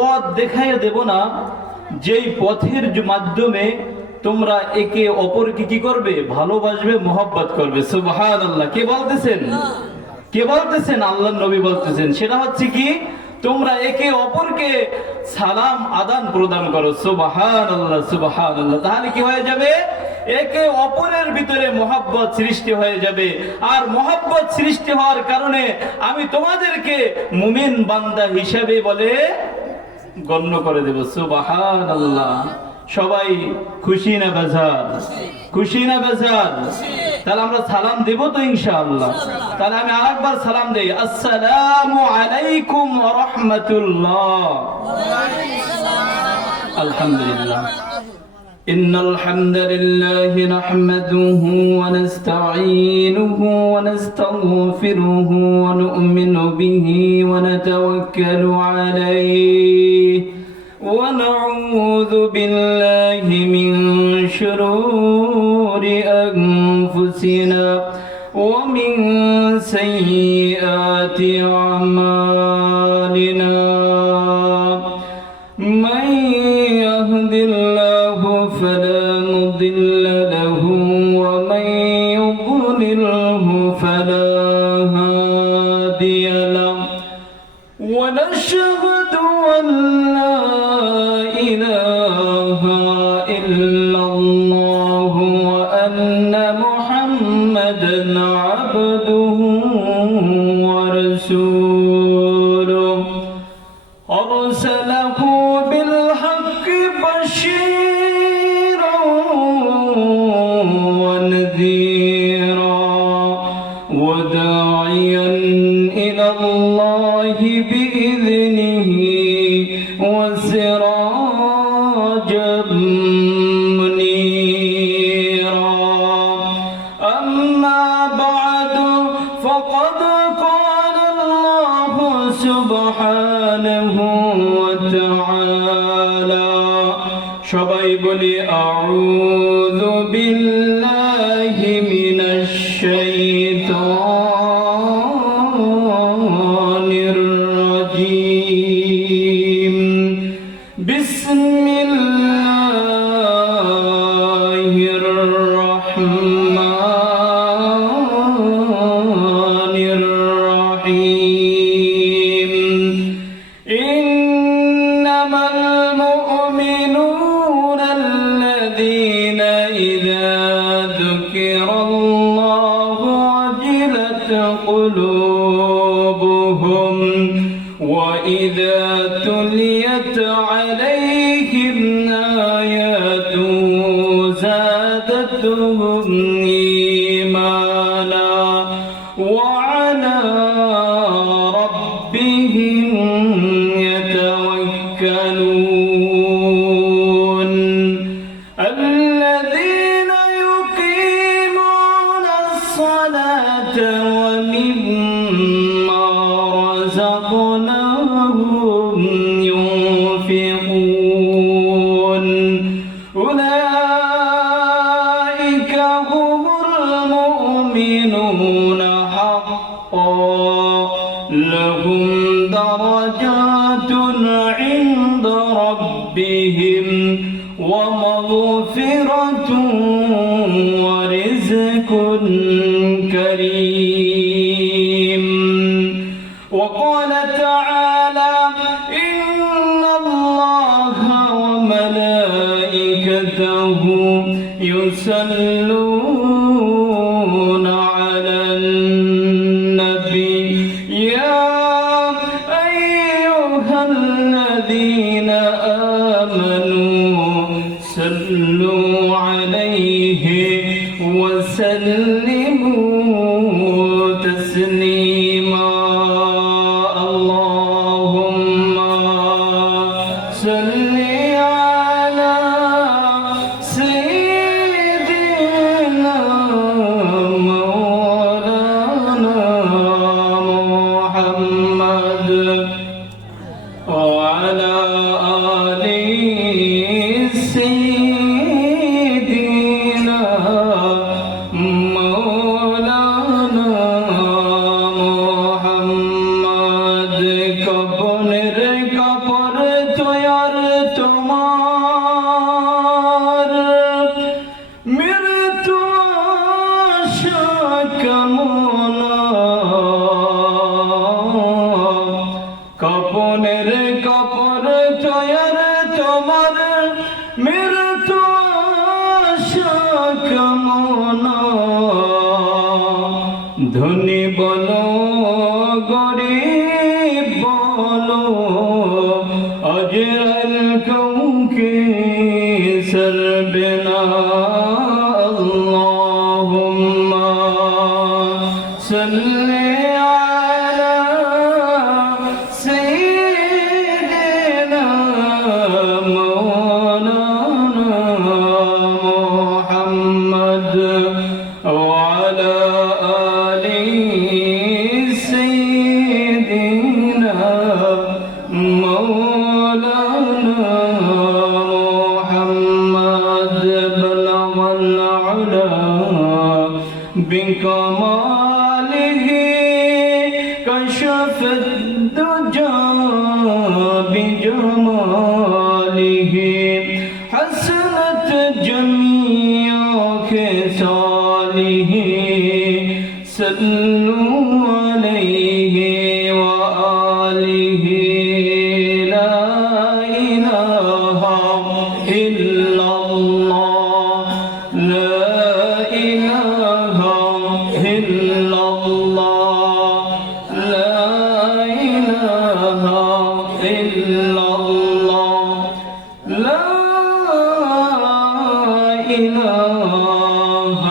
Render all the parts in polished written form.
পথ দেখাইয়া দেব না যেই পথের মাধ্যমে তোমরা একে অপরকে কি করবে, ভালোবাসবে, মোহাব্বত করবে। সুবহানাল্লাহ। কে বলতেছেন? কে বলতেছেন? আল্লাহর নবী বলতেছেন। সেটা হচ্ছে কি, তোমরা একে অপরকে সালাম আদান প্রদান করো। সুবহানাল্লাহ, সুবহানাল্লাহ। তাহলে কি হয়ে যাবে? একে অপরের ভিতরে মহব্বত সৃষ্টি হয়ে যাবে। আর মহব্বত সৃষ্টি হওয়ার কারণে আমি তোমাদেরকে মুমিন বান্দা হিসেবে বলে গণ্য করে দেব। সুবহানাল্লাহ। সবাই খুশি না বেজার? খুশি না বেজার? তাহলে আমরা সালাম দেব তো ইনশাআল্লাহ। তাহলে আমি আরেকবার সালাম দেই। আসসালামু আলাইকুম ওয়া রাহমাতুল্লাহ। আলহামদুলিল্লাহ। ইন্নাল হামদালিল্লাহি নাহমাদুহু ওয়া নাস্তাঈনুহু ওয়া নাস্তাগফিরুহু ওয়া নু'মিনু বিহি ওয়া নাতাওয়াক্কালু আলাইহি ওয়া নাউযু বিল্লাহি মিন শুরুরি আনফুসিনা ওয়া মিন সাইয়্যাতি আমালিনা। মান ইয়াহদিল্লাহু ফালা মুদিল্লা লাহু ওয়া মান ইউদ্লিলহু ফালা হাদিয়া লাহু ওয়া নাশহাদু আন লা ইলাহা ইল্লাল্লাহু ওয়া আন্না মুহাম্মাদান আবদুহু ওয়া রাসূলুহু أرسله بالحق بشيرا ونذيرا وداعيا إلى الله بإذنه وسراجا منيرا. أما بعد فقد قال الله سبحانه وتعالى. সবাই বলি আউযু বিল্লাহি মিনাশ শাইতানির রাজীম। বিসমিল্লাহির রাহমানির রাহিম। ইন্নামাল মুমিনুনা আল্লাযীনা ইযা যুকিরাল্লাহু ওয়াজিলাত কুলুবুহুম ওয়া ইযা তুলিয়াত আলাইহিম আয়াতুহু যাদাতুহুম ঈমানা ওয়া আলা রাব্বিহিম يتوكلون. الذين يقيمون الصلاة ومما رزقناهم ينفقون. أولئك هم المؤمنون حقا لهم درجات عند ربهم ومغفرة ورزق كريم. وقال تعالى إن الله وملائكته يصلون على النبي يا أيها الذين آمنوا صلوا عليه وسلموا تسليما. اللهم صل على سيدنا مولانا محمد وعلى آل سيدنا مولانا محمد. কবরের কবর তোমার মৃত্যু আশা কামনা কপনের কপর তয়ার তোমার মৃত্যু আশা কামনা ধনী বলো গরিব বলো अजरल कौके सरबना अल्लाहुम्मा सल्ले अला सय्यिदिना मौलाना मुहम्मद व अला आलि सय्यिदिना بكماله كشف الدجى بجماله حسنت جميع خصاله صلوا عليه وآله لا إله إلا الله لا إله إلا الله لا إله إلا الله لا إله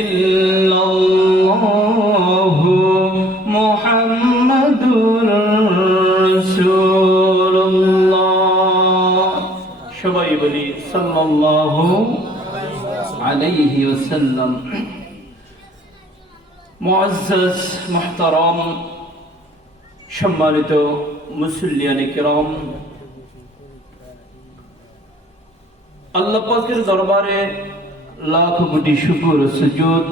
إلا الله محمد رسول الله সবাই বলি সাল্লাল্লাহু আলাইহি ওয়াসাল্লাম। মুআজ্জাজ মুহতারাম সম্মানিত মুসল্লিয়ানে কিরাম, আল্লাহ পাকের দরবারে লাখ কোটি শুকর ও সুজুদ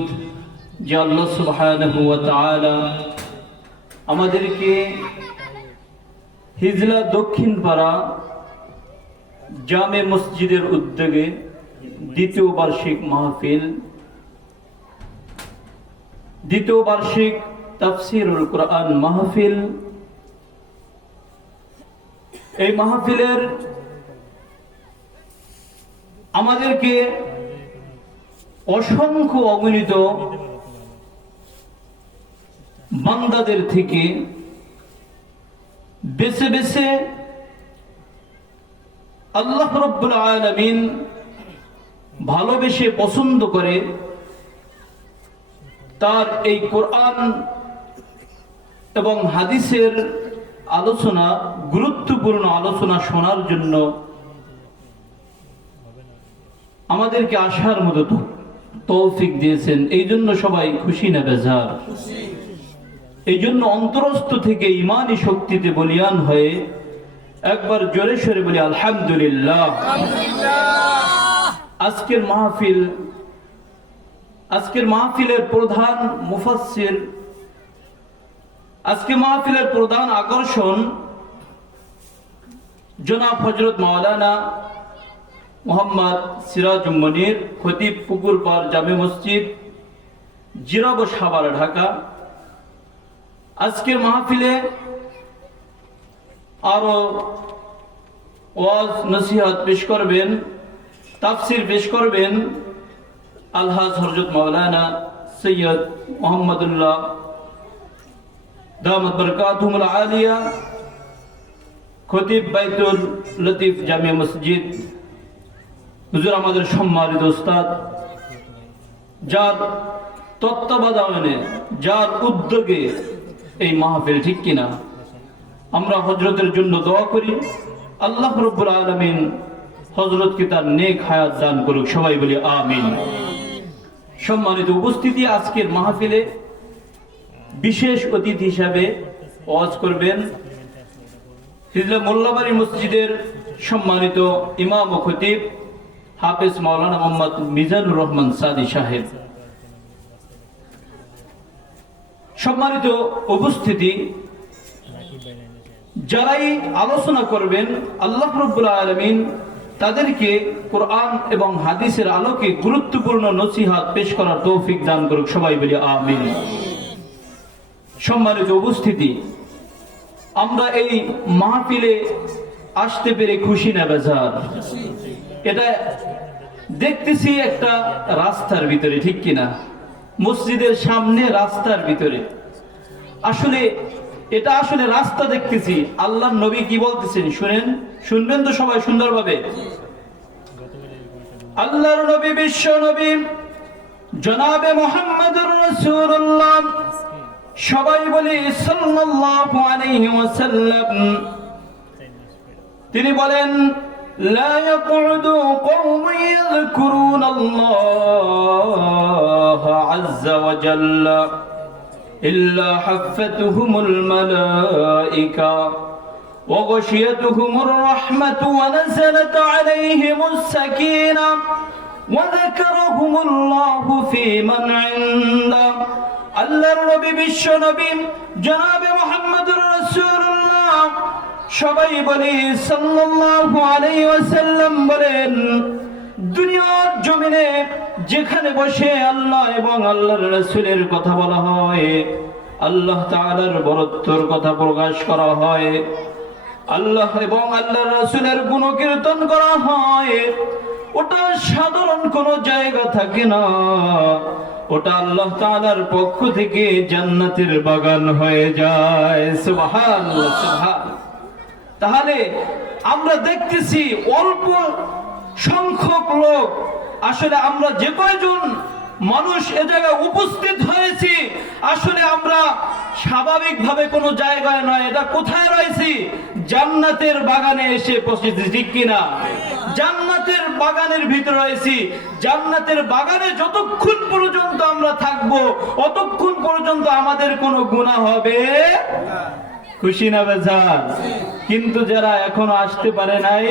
যে আল্লাহ সুবহানাহু ওয়া তাআলা আমাদেরকে হিজলা দক্ষিণ পাড়া জামে মসজিদের উদ্যোগে দ্বিতীয় বার্ষিক মাহফিল, দ্বিতীয় বার্ষিক তাফসীরুল কুরআন মাহফিল, এই মাহফিলের আমাদেরকে অসংখ্য অগণিত বান্দাদের থেকে বেছে বেছে আল্লাহ রাব্বুল আলামিন ভালোবেসে পছন্দ করে তার এই কোরআন এবং হাদিসের আলোচনা, গুরুত্বপূর্ণ আলোচনা শোনার জন্য আমাদেরকে আসার মতো তৌফিক দিয়েছেন। এই জন্য সবাই খুশি না বেজার? এই জন্য অন্তরস্থ থেকে ইমানি শক্তিতে বলিয়ান হয়ে একবার জোরে সোরে বলি আলহামদুলিল্লাহ। আজকের মাহফিলের প্রধান মুফাসসির, আজকে মাহফিলের প্রধান আকর্ষণ জনাব হযরত মাওলানা মোহাম্মদ সিরাজুল মনির, খতিব পুকুরপাড় জামে মসজিদ, জিরাব সাভার, ঢাকা। আজকের মাহফিলে আরো ওয়াজ নসিহত পেশ করবেন, তাফসীর পেশ করবেন আলহাজ হযরত মাওলানা সৈয়দ মুহাম্মদুল্লাহ দামাত বরকাতুহুল আলিয়া, খতিব বাইতুল লতিফ জামে মসজিদ। হুজুর আমাদের সম্মানিত উস্তাদ, যার তত্ত্বাবধানে, যার উদ্যোগে এই মাহফিল, ঠিক কিনা? আমরা হযরতের জন্য দোয়া করি, আল্লাহ রাব্বুল আলামিন হযরতকে তার নেক হায়াত দান করুক। সবাই বলি আমিন। সম্মানিত উপস্থিতি, আজকের মাহফিলে বিশেষ অতিথি হিসাবে ওয়াজ করবেন হিজলা মোল্লাবাড়ি মসজিদের সম্মানিত ইমাম ও খতিব হাফেজ মাওলানা মোহাম্মদ মিজানুর রহমান সাদি সাহেব। সম্মানিত উপস্থিতি, যারাই আলোচনা করবেন আল্লাহ রাব্বুল আলামিন তাদেরকে কোরআন এবং হাদিসের আলোকে গুরুত্বপূর্ণ নসিহত পেশ করার তৌফিক দান করুক, সবাই বলি আমিন। সম্মানিত উপস্থিতি, আমরা এই মাহফিলে আসতে পেরে খুশি না বেজার? এটা দেখতেছি একটা রাস্তার ভিতরে, ঠিক কিনা? মসজিদের সামনে রাস্তার ভিতরে আসলে এটা আসলে রাস্তা দেখতেছি। আল্লাহর নবী কি বলতেছেন শুনবেন তো সবাই সুন্দরভাবে। আল্লাহর নবী বিশ্ব নবী জনাবে মুহাম্মদুর রাসূলুল্লাহ, সবাই বলি সাল্লাল্লাহু আলাইহি ওয়াসাল্লাম, তিনি বলেন লা ইয়াকুদু কওমুন ইয়াযকুরুনাল্লাহা আযযা ওয়া জাল্লা ইল্লা হাফাতুহুমুল মালায়েকা ওয়া গাশিয়াতুহুমুর রাহমাতু ওয়া নাযালাত আলাইহিমুস সাকিনাহ ওয়া যাকারাহুমুল্লাহু ফী মান ইনদা। আল্লাহর নবী বিশ্ব নবী জনাবে মুহাম্মদুর রাসূলুল্লাহ, সবাই বলি সাল্লাল্লাহু আলাইহি ওয়াসাল্লাম বলেন, দুনিয়ার জমিনে যেখানে বসে আল্লাহ এবং আল্লাহর রাসূলের কথা বলা হয়, আল্লাহ তাআলার বরত্বের কথা প্রকাশ করা হয়, আল্লাহ এবং আল্লাহর রাসূলের গুণকীর্তন করা হয়, ওটা সাধারণ কোনো জায়গা থাকে না, ওটা আল্লাহ তাআলার পক্ষ থেকে জান্নাতের বাগান হয়ে যায়। সুবহানাল্লাহ, সুবহানাল্লাহ। তাহলে আমরা দেখতেছি অল্প সংখ্যক লোক, আসলে আমরা যে কয়জন মানুষ এ জায়গায় উপস্থিত হয়েছি, আসলে আমরা স্বাভাবিকভাবে কোনো জায়গায় নয়, এটা কোথায় রয়েছি? জান্নাতের বাগানে এসে পৌঁছেছি, ঠিক কিনা? জান্নাতের বাগানের ভিতরে রয়েছি। জান্নাতের বাগানে যতক্ষণ পর্যন্ত আমরা থাকবো, অতক্ষণ পর্যন্ত আমাদের কোনো গুনাহ হবে খুশি না বেজার? কিন্তু যারা এখনো আসতে পারে নাই,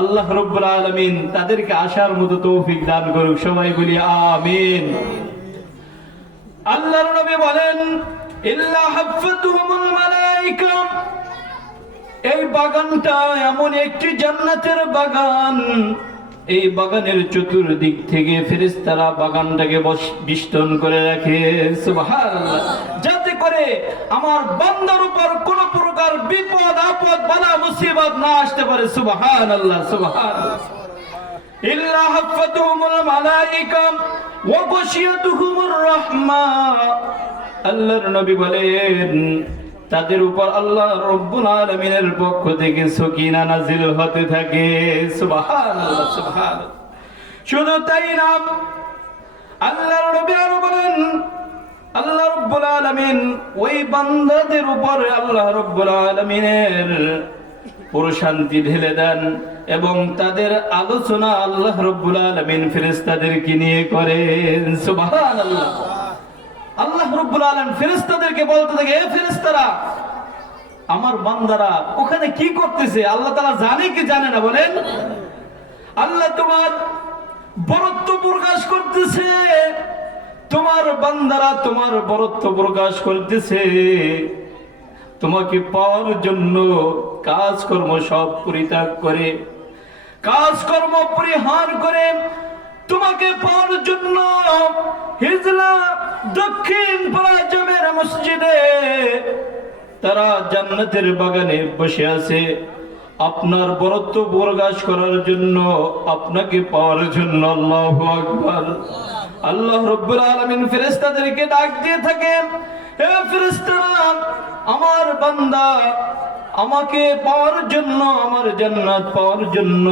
আল্লাহ রাব্বুল আলামিন তাদেরকে আসার মতো তৌফিক দান করুক, সবাই বলি আমিন। আল্লাহর নবী বলেন ইল্লা হাফাতুহুমুল মালায়েকা, এই বাগানটা এমন একটি জান্নাতের বাগান, এই বাগানের চতুর্দিক থেকে ফেরেশতারা বাগানটাকে বেষ্টন করে রাখে, সুবহানাল্লাহ, যাতে করে আমার বান্দার উপর কোন প্রকার বিপদ আপদ বালা মুসিবত না আসতে পারে। সুবহানাল্লাহ, সুবহানাল্লাহ। ইল্লা হাফাতুহুমুল মালায়েকা ওয়া গাশিয়াতুহুমুর রাহমা, আল্লাহর নবী বলেন তাদের উপর আল্লাহ রাব্বুল আলামিনের পক্ষ থেকে সকিনা নাযিল হতে থাকে। সুবহানাল্লাহ, সুবহানাল্লাহ। শুধু তাই না, আল্লাহর নবী আরো বলেন আল্লাহ রাব্বুল আলামিন ওই বান্দাদের উপর আল্লাহ রাব্বুল আলামিনের প্রশান্তি ঢেলে দেন এবং তাদের আলোচনা আল্লাহ রাব্বুল আলামিন ফেরেশতাদেরকে নিয়ে করেন। সুবহানাল্লাহ। আল্লাহ রাব্বুল আলামিন ফেরেশতাদেরকে বলতে থাকে, এ ফেরেশতারা, আমার বান্দারা ওখানে কি করতেছে? আল্লাহ তাআলা জানে কি জানে না বলেন? আল্লাহ তোমার বরত্ব প্রকাশ করতেছে, তোমার বান্দারা তোমার বরত্ব প্রকাশ করতেছে, তোমাকে পাওয়ার জন্য কাজকর্ম সব পরিত্যাগ করে, কাজকর্ম পরিহার করে তোমাকে পাওয়ার জন্য হিজলা দক্ষিণ পাড়া জামের মসজিদে তারা জান্নাতের বাগানে বসে আছে, আপনার বরত্ব প্রকাশ করার জন্য, আপনাকে পাওয়ার জন্য। আল্লাহু আকবার। আল্লাহ রাব্বুল আলামিন ফেরেশতাদেরকে ডাক দিয়ে থাকেন, হে ফেরেশতারা, আমার বান্দা আমাকে পাওয়ার জন্য, আমার জান্নাত পাওয়ার জন্য,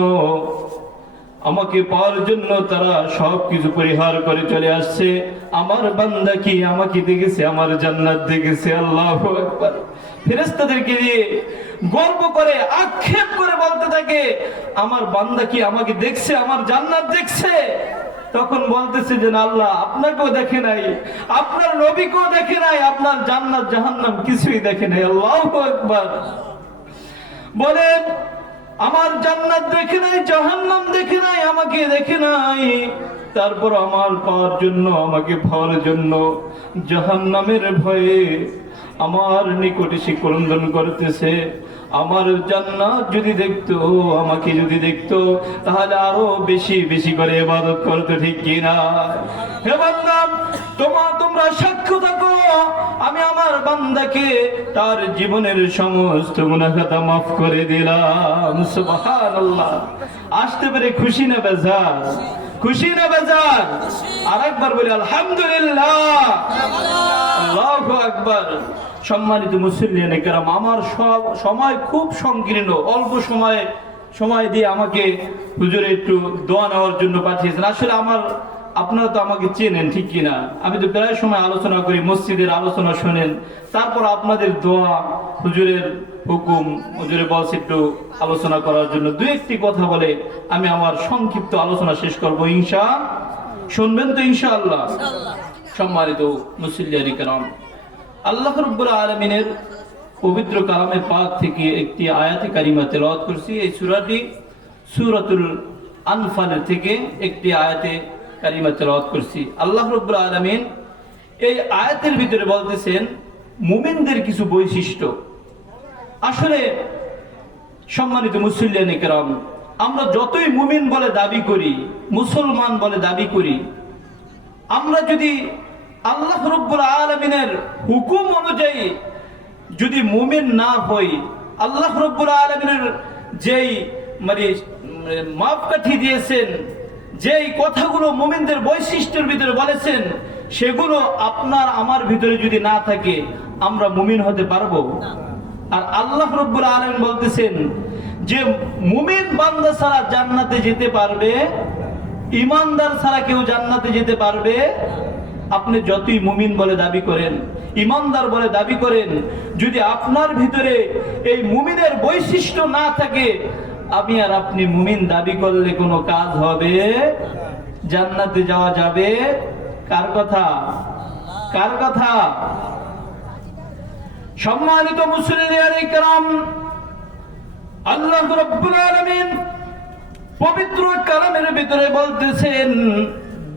আমাকে পাওয়ার জন্য তারা সবকিছু পরিহার করে চলে আসছে। আমার বান্দা কি আমাকে দেখেছে, আমার জান্নাত দেখেছে। আল্লাহু আকবার। ফেরেশতাদেরকে দিয়ে গর্ব করে আক্ষেপ করে বলতে থাকে, আমার বান্দা কি আমাকে দেখছে, আমার জান্নাত দেখছে? তখন বলতেছে যে না, আল্লাহ আপনাকেও দেখে নাই, আপনার নবীকেও দেখে নাই, আপনার জান্নাত জাহান্নাম কিছুই দেখে নাই। আল্লাহু আকবার। বলেন আমার জান্নাত দেখে নাই, জাহান্নাম দেখে নাই, আমাকে দেখে নাই, তারপর আমার পাওয়ার জন্য, আমাকে পাওয়ার জন্য জাহান্নামের ভয়ে আমার নিকটে সে ক্রন্দন করতেছে। আমার জান্নাত যদি দেখতো, আমাকে যদি দেখতো, তাহলে আরো বেশি বেশি করে ইবাদত করতো, ঠিক কিনা? হে বান্দা, তোমরা সাক্ষ্য থাকো, আমি আমার বান্দাকে তার জীবনের সমস্ত গুনাহ খাতা মাফ করে দিলাম। সুবহানাল্লাহ। আসতে পেরে খুশি না বেজার? খুশি না বেজার? আরেকবার বলি আলহামদুলিল্লাহ, আল্লাহু আকবার। সম্মানিত মুসল্লিয়ানে কেরাম, আমার সব সময় খুব সংকীর্ণ, অল্প সময় দিয়ে আমাকে হুজুর একটু দোয়া নেওয়ার জন্য পাঠিয়েছেন। আসলে আপনারা তো আমাকে চেনেন, ঠিক কিনা? আমি তো প্রায় সময় আলোচনা করি, মসজিদের আলোচনা শোনেন, তারপর আপনাদের দোয়া, হুজুরের হুকুম, হুজুরে বলছে একটু আলোচনা করার জন্য। দু একটি কথা বলে আমি আমার সংক্ষিপ্ত আলোচনা শেষ করবো, শুনবেন তো ইনশাআল্লাহ? সম্মানিত মুসল্লিয়ানে কেরাম, আল্লাহ রাব্বুল আলামিনের পবিত্র কালামে পাক থেকে একটি আয়াতে কারিমা তেলাওয়াত করছি। এই সূরাটি সূরাতুল আনফাল থেকে একটি আয়াতে কারিমা তেলাওয়াত করছি। আল্লাহ রাব্বুল আলামিন এই আয়াতের ভিতরে বলতেছেন মুমিনদের কিছু বৈশিষ্ট্য। আসলে সম্মানিত মুসল্লিয়ানে কেরাম, আমরা যতই মুমিন বলে দাবি করি, মুসলমান বলে দাবি করি, আমরা যদি আল্লাহ রাব্বুল আলামিনের হুকুম অনুযায়ী যদি মুমিন না হই, আল্লাহ রাব্বুল আলামিনের যেই মাপকাঠি দিয়েছেন, যেই কথাগুলো মুমিনদের বৈশিষ্ট্যের ভিতরে বলেছেন, সেগুলো আপনার আমার ভিতরে যদি না থাকে, আমরা মুমিন হতে পারবো? আর আল্লাহ রাব্বুল আলামিন বলতেছেন যে মুমিন বান্দা ছাড়া জান্নাতে যেতে পারবে, ঈমানদার ছাড়া কেউ জান্নাতে যেতে পারবে? আপনি যতই মুমিন বলে দাবি করেন, ঈমানদার বলে দাবি করেন, যদি আপনার ভিতরে এই মুমিনের বৈশিষ্ট্য না থাকে, আমি আর আপনি মুমিন দাবি করলে কোনো কাজ হবে? জান্নাতে যাওয়া যাবে? কার কথা? কার কথা? সম্মানিত মুসল্লিয়ানে কেরাম, আল্লাহ রাব্বুল আলামিন পবিত্র কালামের ভিতরে বলতেছেন,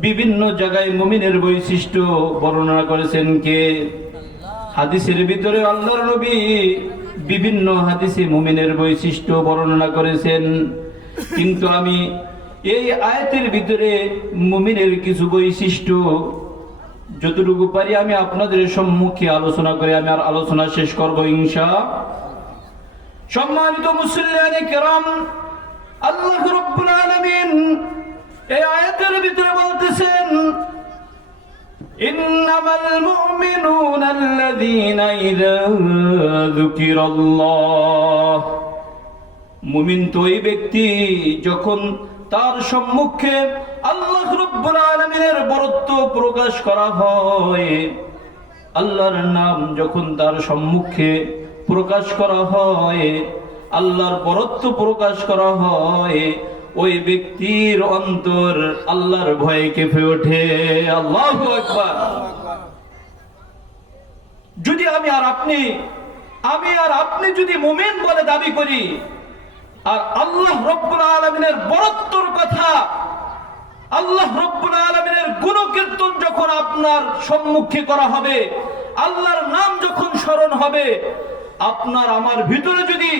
বিভিন্ন জায়গায় মুমিনের বৈশিষ্ট্য বর্ণনা করেছেন কে? হাদিসের ভিতরে আল্লাহর নবী বিভিন্ন হাদিসে মুমিনের বৈশিষ্ট্য বর্ণনা করেছেন। কিন্তু আমি এই আয়াতের ভিতরে মুমিনের কিছু বৈশিষ্ট্য যতটুকু পারি আমি আপনাদের সম্মুখে আলোচনা করে আমি আর আলোচনা শেষ করব ইনশাআল্লাহ। সম্মানিত মুসল্লিয়ানে কেরাম, আল্লাহ রাব্বুল আলামিন এই আয়াতের ভিতরে বলতেছেন, ইন্নামাল মুমিনুনা আল্লাযীনা ইযা যুকিরাল্লাহ। মুমিন তো ওই ব্যক্তি যখন তার সম্মুখে আল্লাহ রাব্বুল আলামিনের বরত্ব প্রকাশ করা হয়, আল্লাহর নাম যখন তার সম্মুখে প্রকাশ করা হয়, আল্লাহর বরত্ব প্রকাশ করা হয়, ওই ব্যক্তির অন্তর আল্লাহর ভয়ে কেঁপে ওঠে। আল্লাহু আকবার। যদি আমি আর আপনি যদি মুমিন বলে দাবি করি, আর আল্লাহ রাব্বুল আলামিনের বরত্বর কথা, আল্লাহ রাব্বুল আলামিনের গুণকীর্তন যখন আপনার সম্মুখে করা হবে, আল্লাহর নাম যখন স্মরণ হবে, আপনার আমার ভিতরে যদি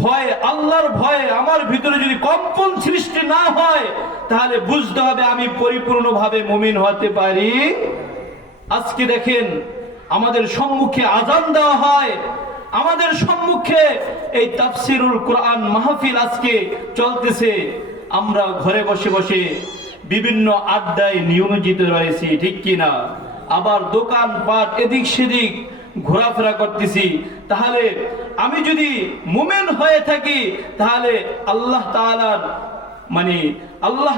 ভয়, আল্লাহর ভয়ে আমার ভিতরে যদি কম্পন সৃষ্টি না হয়, তাহলে বুঝতে হবে আমি পরিপূর্ণভাবে মুমিন হতে পারি। আজকে দেখেন আমাদের সম্মুখে আযান দেওয়া হয়, আমাদের সম্মুখে এই তাফসিরুল কোরআন মাহফিল আজকে চলতেছে, আমরা ঘরে বসে বসে বিভিন্ন আড্ডায় নিয়োজিত রয়েছি, ঠিক কিনা? আবার দোকান পাট এদিক সেদিক ঘোরাফেরা করতেছি। তাহলে আমি যদি মুমিন হয়ে থাকি, তাহলে আল্লাহ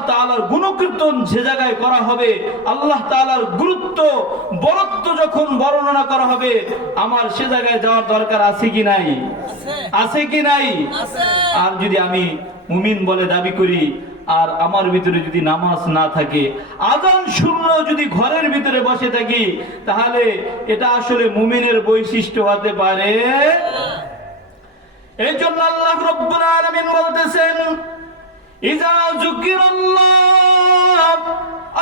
তাআলার গুণকীর্তন যে জায়গায় করা হবে, আল্লাহ তাআলার গুরুত্ব বরত্ব যখন বর্ণনা করা হবে, আমার সে জায়গায় যাওয়ার দরকার আছে কি নাই? আছে কি নাই? আর যদি আমি মুমিন বলে দাবি করি, আর আমার ভিতরে যদি নামাজ না থাকে, আযান শূন্য যদি ঘরের ভিতরে বসে থাকি, তাহলে এটা আসলে মুমিনের বৈশিষ্ট্য হতে পারে? এই জন্য আল্লাহ রাব্বুল আলামিন বলতেছেন, ইযা যুকিরাল্লাহ,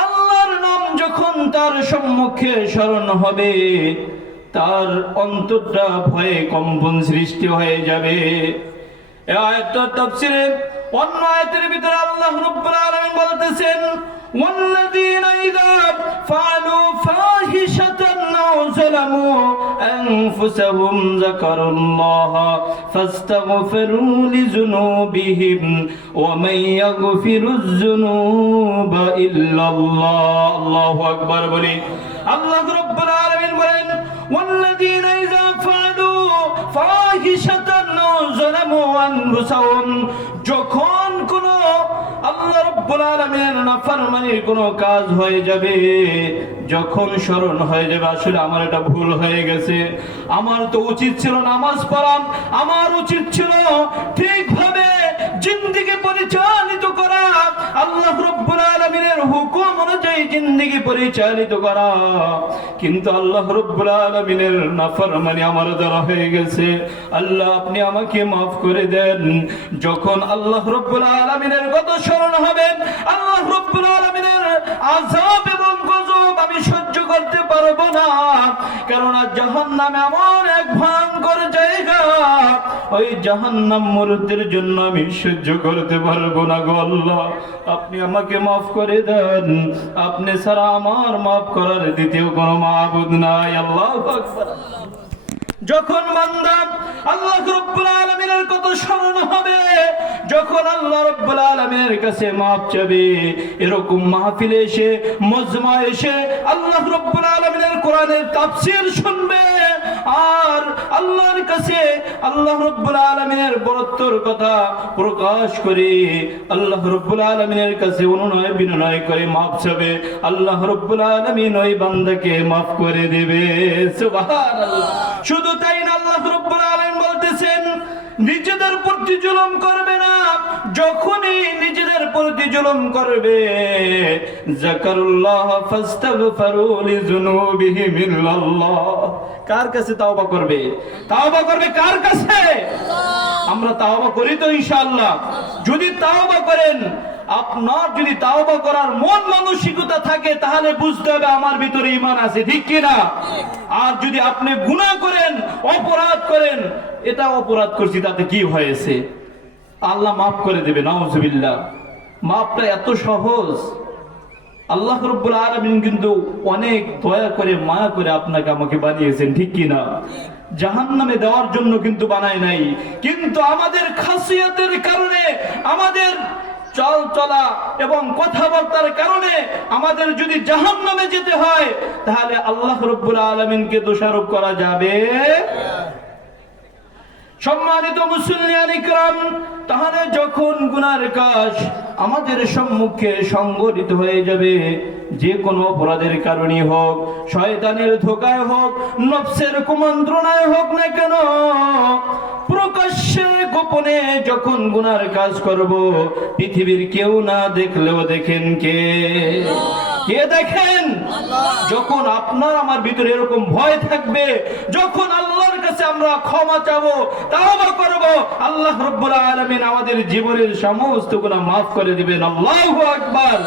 আল্লাহর নাম যখন তার সম্মুখে স্মরণ হবে, তার অন্তরটা ভয়ে কম্পন সৃষ্টি হয়ে যাবে। এই আয়াতটার তাফসীরে অন্য আয়াতের ভিতরে আল্লাহ রাব্বুল আলামিন বলতেছেন, ওয়াল্লাযীনা ইযা ফাআলু ফাহিশাতান আও যালামু আনফুসাহুম যাকারুল্লাহা ফাস্তাগফিরু লিযুনুবিহিম ওয়া মান ইয়াগফিরুয যুনুবা ইল্লাল্লাহ। আল্লাহু আকবার বলি। আল্লাহ রাব্বুল আলামিন বলেন, ওয়াল্লাযীনা ইযা ফাআলু ফাহিশাতান আও যালামু আনফুসাহুম, যখন কোন আল্লাহ রাব্বুল আলামিনের নাফরমানির কোন কাজ হয়ে যাবে, যখন স্মরণ হয়ে যাবে আসলে আমার এটা ভুল হয়ে গেছে, আমার তো উচিত ছিল নামাজ পড়া, আমার উচিত ছিল ঠিকভাবে জিন্দেগি পরিচালিত করা, আল্লাহ রাব্বুল আলামিনের হুকুম অনুযায়ী জিন্দেগি পরিচালিত করা, কিন্তু আল্লাহ রাব্বুল আলামিনের নাফরমানি আমার দ্বারা হয়ে গেছে, আল্লাহ আপনি আমাকে মাফ করে দেন। যখন আল্লাহ রাব্বুল আলামিনের কথা স্মরণ হবে, আল্লাহ রাব্বুল আলামিনের আযাব এবং গজব আমি সহ্য করতে পারবো না, কারণ জাহান্নাম এমন এক ভয়ঙ্কর জায়গা, ওই জাহান্নাম মুরিদদের জন্য আমি সহ্য করতে পারবো না গো আল্লাহ, আপনি আমাকে মাফ করে দেন, আপনি ছাড়া আমার মাফ করার দ্বিতীয় কোনো মাবুদ নাই। আল্লাহু আকবার। যখন বান্দা আল্লাহ রাব্বুল আলামিনের কথা স্মরণ হবে, যখন আল্লাহ রাব্বুল আলামিনের কাছে মাফ চাবে, এরকম মাহফিলে এসে মজমায় এসে আল্লাহ রাব্বুল আলামিনের কোরআনের তাফসীর শুনবে, আর আল্লাহর কাছে আল্লাহ রাব্বুল আলামিনের বরত্বর কথা প্রকাশ করে আল্লাহ রাব্বুল আলামিনের কাছে অনুনয় বিনয় করে মাফ চাবে, আল্লাহ রাব্বুল আলামিন ওই বান্দাকে মাফ করে দেবে। সুবহানাল্লাহ। শুধু তাই না, আল্লাহ রাব্বুল আলামিন বলতেছেন, নিজেদের প্রতি জুলুম করবে না, যখনই নিজেদের প্রতি জুলুম করবে, যাকারুল্লাহ ফাস্তাগফিরু লিযুনুবিহিম ইল্লাল্লাহ। কার কাছে তাওবা করবে? তাওবা করবে কার কাছে? আমরা তাওবা করি তো ইনশাআল্লাহ। যদি তাওবা করেন, আপনার যদি তাওবা করার মন মানসিকতা থাকে, তাহলে বুঝতে হবে আমার ভিতরে ঈমান আছে, ঠিক কি না? আর যদি আপনি গুনাহ করেন, অপরাধ করেন, এটা অপরাধ করছি তাতে কি হয়েছে, আল্লাহ মাফ করে দেবে, নাউজুবিল্লাহ। মাফটা এত সহজ। আল্লাহ রাব্বুল আলামিন কিন্তু অনেক দয়া করে মায়া করে আপনাকে আমাকে বানিয়েছেন, ঠিক কি না? জাহান্নামে দেওয়ার জন্য কিন্তু বানায় নাই, কিন্তু আমাদের খাসিয়াতের কারণে, আমাদের চল চলা এবং কথাবার্তার কারণে আমাদের যদি জাহান্নামে যেতে হয়, তাহলে আল্লাহ রাব্বুল আলামিনকে দোষারোপ করা যাবে? সম্মানিত মুসলিয়ান ইকরাম, তাহলে যখন গুনার কাজ আমাদের সম্মুখে সংগঠিত হয়ে যাবে, যে কোনো অপরাধের কারণে হোক, শয়তানের ধোঁকায় হোক, নফসের কুমন্ত্রণায় হোক না কেন, প্রকাশ্যে গোপনে যখন গুনার কাজ করব, পৃথিবীর কেউ না দেখলেও দেখেন কে? কে দেখেন? যখন আপনার আমার ভিতরে এরকম ভয় থাকবে, যখন আল্লাহর কাছে আমরা ক্ষমা চাবো, তাওবা করব, আল্লাহ রাব্বুল আলামিন আমাদের জীবনের সমস্ত গুনাহ মাফ করে দিবেন। আল্লাহু আকবার।